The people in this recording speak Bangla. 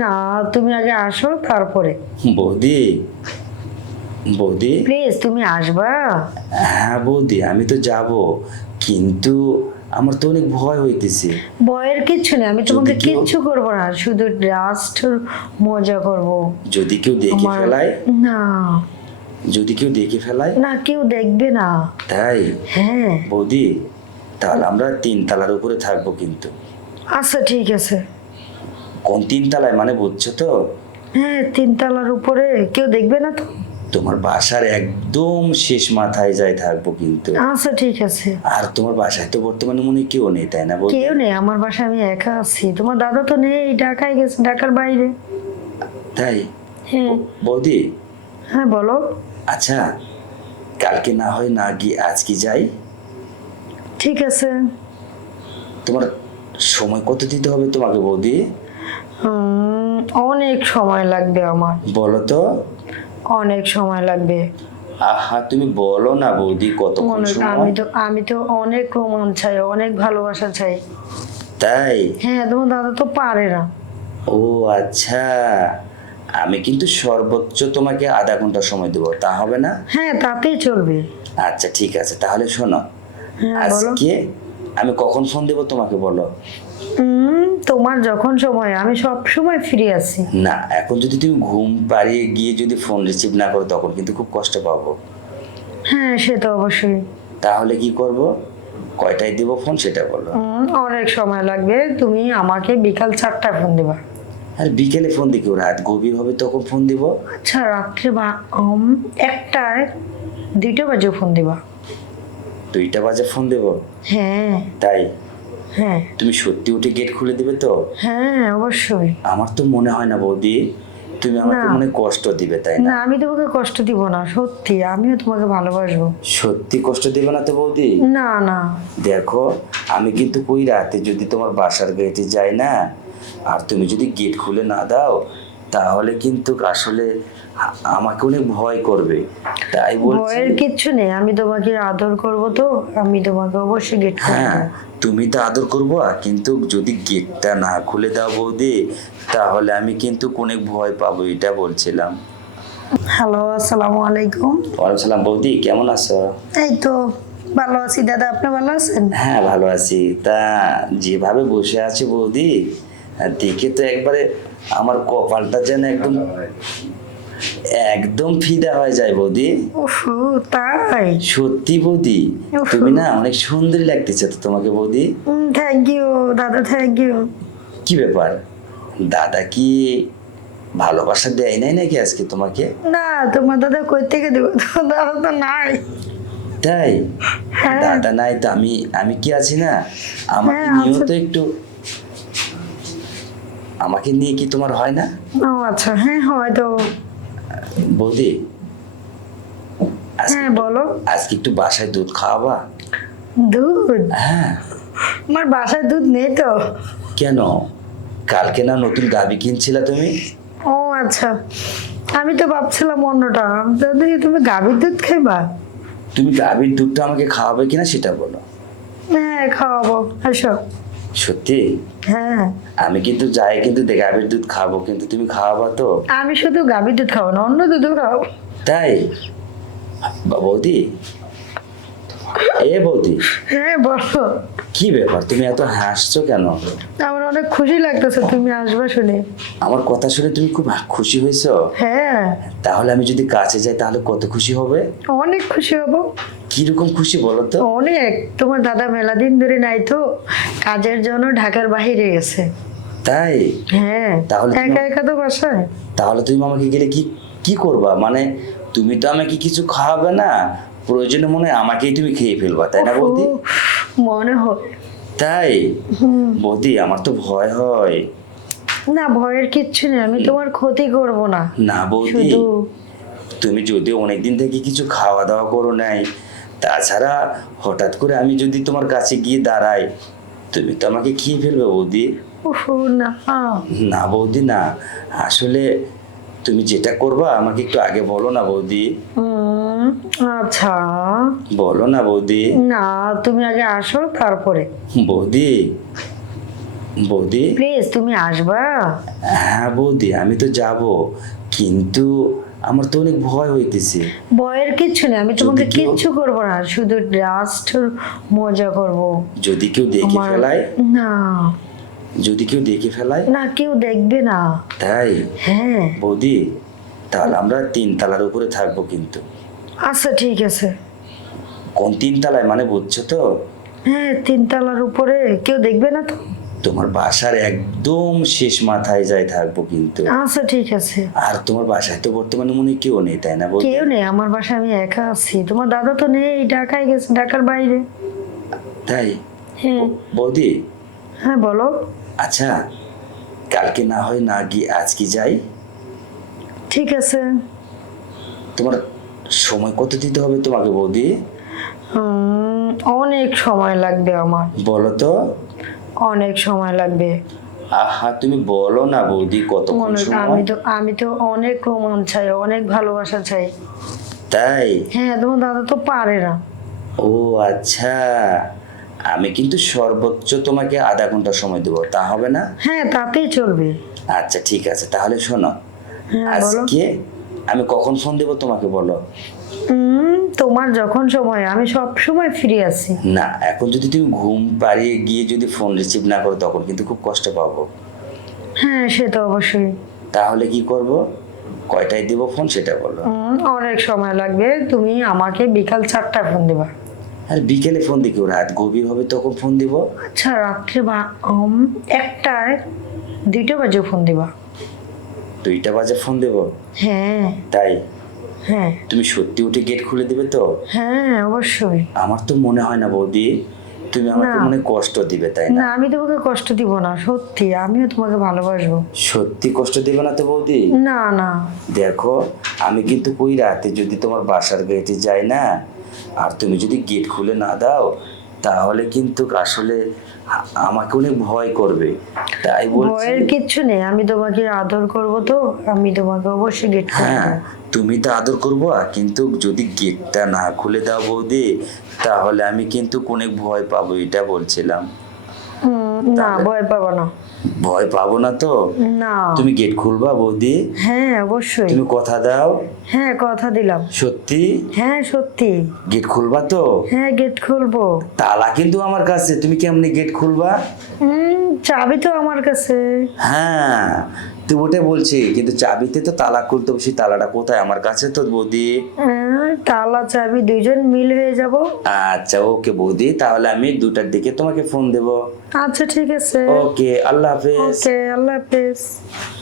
না তুমি আগে আসো তারপরে বৌদি বৌদি প্লিজ তুমি আসবা হ্যাঁ বৌদি আমি তো যাব কিন্তু আমার তো অনেক ভয় হইতেছে ভয়ের কিছু নেই আমি তোমাকে কিচ্ছু করব না শুধু জাস্ট মজা করব যদি কেউ দেখে ফেলায় না যদি কেউ দেখে ফেলায় না কেউ দেখবে না তাই হ্যাঁ বৌদি তাহলে আমরা তিন তালার উপরে থাকবো কিন্তু আচ্ছা ঠিক আছে কোন তিনতলায় মানে বুঝছো তো হ্যাঁ তিনতলার উপরে কেউ দেখবে না তো তোমার বাসার একদম শেষ মাথায় যাই থাকবো কিন্তু আচ্ছা ঠিক আছে আর তোমার বাসায় তো বর্তমানে মনে কেউ নেই তাই না কেউ নেই আমার বাসায় আমি একা আছি তোমার দাদা তো নেই ঢাকায় গেছে ঢাকার বাইরে তাই হ্যাঁ বৌদি হ্যাঁ বলো আচ্ছা কালকে না হয় না গিয়ে আজকে যাই ঠিক আছে তোমার সময় কত দিতে হবে তোমাকে বৌদি অনেক সময় লাগবে আমার বলো তো অনেক সময় লাগবে আহা তুমি বলো না বৌদি কত আমি তো আমি তো অনেক রোমান চাই অনেক ভালোবাসা চাই তাই হ্যাঁ তোমার দাদা তো পারে না ও আচ্ছা আমি কিন্তু সর্বোচ্চ তোমাকে আধা ঘন্টা সময় দেবো তা হবে না হ্যাঁ তাতেই চলবে আচ্ছা ঠিক আছে তাহলে শোনো হ্যাঁ, আজকে আমি কখন ফোন দেব তোমাকে বলো তোমার যখন সময় আমি সব সময় ফ্রি আছি না এখন যদি তুমি ঘুম পাড়িয়ে গিয়ে যদি ফোন রিসিভ না করো তখন কিন্তু খুব কষ্ট পাবো হ্যাঁ সে তো অবশ্যই তাহলে কি করব কয়টায় দেব ফোন সেটা বলো অনেক সময় লাগবে তুমি আমাকে বিকাল চারটায় ফোন দেবা আর বিকেলে ফোন দিকে রাত গভীর হবে তখন ফোন দিব আচ্ছা রাত্রে বা একটায় দুটো বাজে ফোন দিবা দুইটা বাজে ফোন দেব হ্যাঁ তাই হ্যাঁ তুমি সত্যি উঠে গেট খুলে দিবে তো হ্যাঁ অবশ্যই আমার তো মনে হয় না বৌদি তুমি আমাকে মনে কষ্ট দিবে তাই না আমি তোমাকে কষ্ট দিব না সত্যি আমিও তোমাকে ভালোবাসবো সত্যি কষ্ট দিবে না তো বৌদি না না দেখো আমি কিন্তু কই রাতে যদি তোমার বাসার গেটে যাই না আর তুমি যদি গেট খুলে না দাও তাহলে কিন্তু আসলে আমাকে অনেক ভয় করবে তাই বলছি ভয়ের কিচ্ছু নেই আমি তোমাকে আদর করব তো আমি তোমাকে অবশ্যই গেট হ্যাঁ তুমি তো আদর করবো কিন্তু যদি গেটটা না খুলে দাও বৌদি তাহলে আমি কিন্তু অনেক ভয় পাবো এটা বলছিলাম হ্যালো আসসালামু আলাইকুম ওয়ালাইকুম বৌদি কেমন আছো এই তো ভালো আছি দাদা আপনি ভালো আছেন হ্যাঁ ভালো আছি তা যেভাবে বসে আছি বৌদি দেখে তো একবারে আমার কপালটা যেন একদম একদম ফিদা হয়ে যায় বৌদি তাই সত্যি বৌদি তুমি না অনেক সুন্দর লাগতেছে তো তোমাকে বৌদি থ্যাংক ইউ দাদা থ্যাংক ইউ কি ব্যাপার দাদা কি ভালোবাসা দেয় নাই নাকি আজকে তোমাকে না তোমার দাদা কই থেকে দেবো দাদা তো নাই তাই হ্যাঁ। দাদা নাই তো আমি আমি কি আছি না আমাকে হ্যাঁ, আমার তো একটু আমাকে নিয়ে কি তোমার হয় না ও আচ্ছা হ্যাঁ হয় তো বৌদি হ্যাঁ বলো আজকে একটু বাসায় দুধ খাওয়াবা দুধ হ্যাঁ আমার বাসায় দুধ নেই তো কেন কালকে না নতুন গাবি কিনছিলা তুমি ও আচ্ছা আমি তো ভাবছিলাম অন্যটা দাদি তুমি গাভীর দুধ খাইবা তুমি গাভীর দুধটা আমাকে খাওয়াবে কিনা সেটা বলো হ্যাঁ খাওয়াবো আসো সত্যি হ্যাঁ আমি কিন্তু যাই কিন্তু গাভীর দুধ খাবো কিন্তু তুমি খাওয়াবা তো আমি শুধু গাভীর দুধ খাবো না অন্য দুধও খাবো তাই বৌদি এ বৌদি হ্যাঁ বলো কি ব্যাপার তুমি এত হাসছো কেন আমার অনেক খুশি লাগতেছে তুমি আসবে শুনে আমার কথা শুনে তুমি খুব খুশি হয়েছো হ্যাঁ তাহলে আমি যদি কাছে যাই তাহলে কত খুশি হবে অনেক খুশি হব কিরকম খুশি বলো তো অনেক তোমার দাদা মেলা দিন ধরে নাই তো কাজের জন্য ঢাকার বাইরে গেছে তাই হ্যাঁ তাহলে একা একা তো বাসায় তাহলে তুমি আমাকে গেলে কি কি করবা মানে তুমি তো আমাকে কিছু খাওয়াবে না প্রয়োজন মনে হয় আমাকেই তুমি খেয়ে ফেলবা তাই না বৌদি মনে হয় তাই বৌদি আমার তো ভয় হয় না ভয়ের কিচ্ছু নেই আমি তোমার ক্ষতি করব না না বৌদি তুমি যদিও অনেকদিন থেকে কিছু খাওয়া দাওয়া করো নাই তাছাড়া হঠাৎ করে আমি যদি তোমার কাছে গিয়ে দাঁড়াই তুমি তো আমাকে খেয়ে ফেলবে বৌদি না বৌদি না আসলে তুমি যেটা করবা আমাকে একটু আগে বলো না বৌদি আচ্ছা বলো না বৌদি না তুমি আগে আসো তারপরে বৌদি বৌদি প্লিজ তুমি আসবা হ্যাঁ বৌদি আমি তো যাব কিন্তু আমার তো অনেক ভয় হইতেছে ভয়ের কিছু নেই আমি তোমাকে কিচ্ছু করব না শুধু রাস্ট মজা করব যদি কেউ দেখে ফেলায় না যদি কেউ দেখে ফেলায় না কেউ দেখবে না তাই হ্যাঁ বৌদি তাহলে আমরা তিন তালার উপরে থাকবো কিন্তু আচ্ছা ঠিক আছে কোন তিন তালায় মানে বুঝছো তো হ্যাঁ তিন তালার উপরে কেউ দেখবে না তো তোমার বাসার একদম শেষ মাথায় যাই থাকবো কিন্তু আচ্ছা ঠিক আছে আর তোমার বাসায় তো বর্তমানে মনে কেউ নেই তাই না কেউ নেই আমার বাসায় আমি একা আছি তোমার দাদা তো নেই ঢাকায় গেছে ঢাকার বাইরে তাই হ্যাঁ বৌদি হ্যাঁ বলো আচ্ছা কালকে না হয় না গিয়ে আজকে যাই ঠিক আছে তোমার সময় কত দিতে হবে তোমাকে বৌদি অনেক সময় লাগবে আমার বলো তো অনেক সময় লাগবে আহা তুমি বলো না বৌদি কত মনে- আমি তো আমি তো অনেক রোমান চাই অনেক ভালোবাসা চাই তাই হ্যাঁ তোমার দাদা তো পারে না ও আচ্ছা আমি কিন্তু সর্বোচ্চ তোমাকে আধা ঘন্টা সময় দেবো তা হবে না হ্যাঁ তাতেই চলবে আচ্ছা ঠিক আছে তাহলে শোনো হ্যাঁ, আজকে আমি কখন ফোন দেবো তোমাকে বলো তোমার যখন সময় আমি সব সময় ফ্রি আছি না এখন যদি তুমি ঘুম পাড়িয়ে গিয়ে যদি ফোন রিসিভ না করো তখন কিন্তু খুব কষ্ট পাবো হ্যাঁ সে তো অবশ্যই তাহলে কি করব কয়টায় দেবো ফোন সেটা বলো অনেক সময় লাগবে তুমি আমাকে বিকাল চারটায় ফোন দেবা আর বিকেলে ফোন দিকে রাত গভীর হবে তখন ফোন দিব আচ্ছা রাত্রে বা একটায় দুইটা বাজে ফোন দিবা দুইটা বাজে ফোন দেব হ্যাঁ তাই হ্যাঁ তুমি সত্যি উঠে গেট খুলে দিবে তো হ্যাঁ অবশ্যই আমার তো মনে হয় না বৌদি তুমি আমাকে মনে কষ্ট দিবে তাই না আমি তোমাকে কষ্ট দিব না সত্যি আমিও তোমাকে ভালোবাসবো সত্যি কষ্ট দিবে না তো বৌদি না না দেখো আমি কিন্তু কই রাতে যদি তোমার বাসার গেটে যাই না আর তুমি যদি গেট খুলে না দাও তাহলে কিন্তু আসলে আমাকে অনেক ভয় করবে তাই বলছি কিছু কিচ্ছু নেই আমি তোমাকে আদর করব তো আমি তোমাকে অবশ্যই গেট হ্যাঁ তুমি তো আদর করবো কিন্তু যদি গেটটা না খুলে দাও বৌদি তাহলে আমি কিন্তু অনেক ভয় পাবো এটা বলছিলাম না ভয় পাবো না ভয় পাবো না তো না তুমি গেট খুলবা বৌদি হ্যাঁ অবশ্যই তুমি কথা দাও হ্যাঁ কথা দিলাম সত্যি হ্যাঁ সত্যি গেট খুলবা তো হ্যাঁ গেট খুলবো তালা কিন্তু আমার কাছে তুমি কেমনে গেট খুলবা চাবি তো আমার কাছে হ্যাঁ তুই ওটা বলছি কিন্তু চাবিতে তো তালা খুলতে বসে তালাটা কোথায় আমার কাছে তো বৌদি তালা চাবি দুইজন মিল হয়ে যাব আচ্ছা ওকে বৌদি তাহলে আমি দুটার দিকে তোমাকে ফোন দেব আচ্ছা ঠিক আছে ওকে আল্লাহ হাফেজ ওকে আল্লাহ হাফেজ